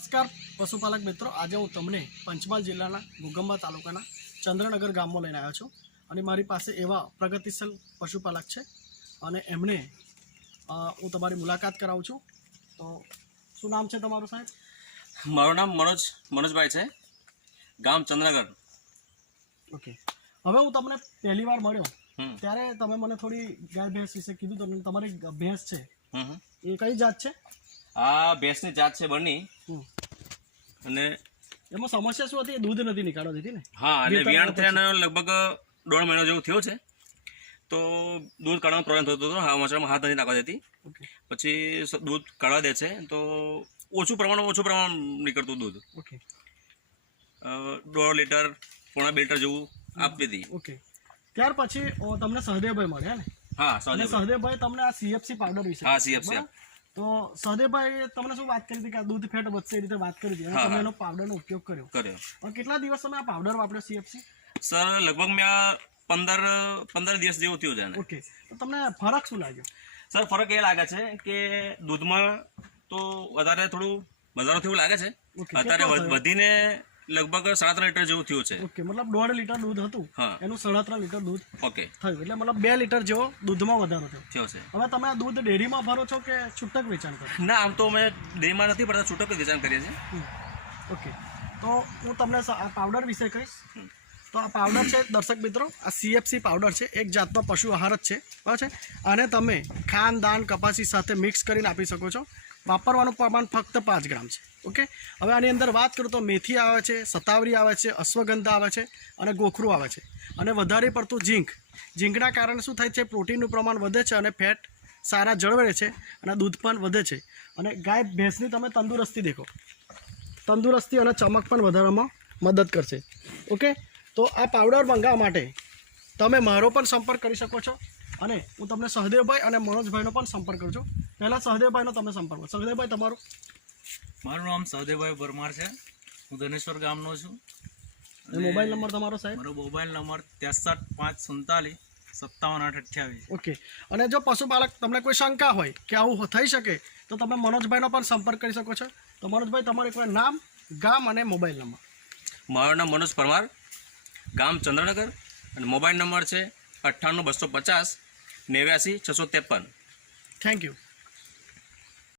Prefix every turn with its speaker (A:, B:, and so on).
A: નમસ્કાર પશુપાલક મિત્રો આજે હું તમને પંચમહાલ જિલ્લાના ભૂગંબા તાલુકાના ચંદ્રનગર ગામમાં લઈને આવ્યો છું અને મારી પાસે એવા પ્રગતિશીલ પશુપાલક છે અને એમને હું તમારી મુલાકાત કરાવું છું. તો શું નામ છે તમારું સાહેબ?
B: મારું નામ મનોજ મનોજભાઈ છે. ગામ ચંદ્રનગર.
A: ઓકે હવે હું તમને પહેલી વાર મળ્યો ત્યારે તમે મને થોડી ગાય ભેંસ વિશે કીધું તમને તમારી ભેંસ છે. એ કઈ જાત છે?
B: આ ભેંસની જાત છે બની. અને
A: એમાં સમસ્યા શું હતી? દૂધ નથી નીકાળવા દીધી ને?
B: હા અને વિયાણ. થયાને લગભગ દોઢ મહિનો જેવું થયો છે. તો દૂધ કાઢવાનો પ્રોબ્લેમ થતો હતો હા મચરામાં હાથ નથી નાખવા દેતી. પછી દૂધ કાઢવા દે છે તો ઓછું પ્રમાણ ઓછું પ્રમાણ નીકળતું દૂધ.
A: ઓકે.
B: દોઢ લીટર પોણા બે લીટર જેવું આપી હતી
A: ઓકે. ત્યાર પછી તમને સહદેવભાઈ મળ્યા ને?
B: હા
A: સહદેવભાઈ. તમને આ સીએફસી પાવડર વિશે
B: હા, CFC.
A: તો સદેભાઈ તમને શું વાત કરી હતી કે દૂધ ફેટ વધશે એ રીતે વાત કરી હતી? તમે એનો પાવડરનો ઉપયોગ કર્યો.
B: કર્યો.
A: અને કેટલા દિવસ તમે આ પાવડર વાપર્યો સીએફસી
B: સર લગભગ મેં આ પંદર પંદર દિવસ જેવું થયું છે
A: ઓકે. તો તમને ફરક શું લાગ્યો?
B: સર ફરક એ લાગે છે કે દૂધમાં તો વધારે થોડું વધારો થયું લાગે છે. અત્યારે? વધીને લગભગ સાડા ત્રણ લીટર જેવું થયું છે.
A: ઓકે મતલબ દોઢ લીટર દૂધ હતું. એનું સાડા ત્રણ લીટર દૂધ
B: ઓકે.
A: થયું. એટલે મતલબ બે લીટર જેવો દૂધમાં વધારો થયો.
B: થયો છે.
A: હવે તમે આ દૂધ ડેરીમાં ભરો છો કે છૂટક વેચાણ કરો?
B: ના આમ તો અમે ડેમાં નથી પડતા છૂટક વેચાણ કરીએ છીએ.
A: ઓકે. તો હું તમને આ પાવડર વિશે કહીશ. તો આ પાવડર છે દર્શક મિત્રો આ સીએફસી પાવડર છે. એક જાતનો પશુ આહાર જ છે. બરાબર છે? અને તમે ખાન દાન કપાસી સાથે મિક્સ કરીને આપી શકો છો. વાપરવાનું પ્રમાણ ફક્ત પાંચ ગ્રામ છે. ઓકે? હવે આની અંદર વાત કરું તો મેથી આવે છે, સતાવરી આવે છે, અશ્વગંધા આવે છે અને ગોખરું આવે છે. અને વધારે પડતું ઝીંક. ઝીંકના કારણે શું થાય છે? પ્રોટીનનું પ્રમાણ વધે છે અને ફેટ સારા જળવે છે અને દૂધ પણ વધે છે. અને ગાય ભેંસની તમે તંદુરસ્તી દેખો. તંદુરસ્તી અને ચમક પણ વધારવામાં મદદ કરશે. ઓકે? તો આ પાવડર મંગાવવા માટે તમે મારો પણ સંપર્ક કરી શકો છો. અને હું તમને સહદેવભાઈ અને મનોજભાઈનો પણ સંપર્ક કરું છું. પહેલાં સહદેવભાઈનો તમે સંપર્ક કરો. સહદેવભાઈ તમારું?
C: મારું નામ સહદેવભાઈ પરમાર છે. હું ધનેશ્વર ગામનો છું.
A: મોબાઈલ નંબર તમારો સાહેબ?
C: મારો મોબાઈલ નંબર ત્રેસઠ પાંચ સુડતાલીસ સત્તાવન આઠ અઠ્યાવીસ
A: ઓકે. અને જો પશુપાલક તમને કોઈ શંકા હોય કે આવું થઈ શકે તો તમે મનોજભાઈનો પણ સંપર્ક કરી શકો છો. તો મનોજભાઈ તમારું એકવાર નામ ગામ અને મોબાઈલ નંબર.
B: મારું નામ મનોજ પરમાર ગામ ચંદ્રનગર અને મોબાઈલ નંબર છે અઠ્ઠાણું બસો પચાસ નેવ્યાસી છસો ત્રેપન.
A: Thank you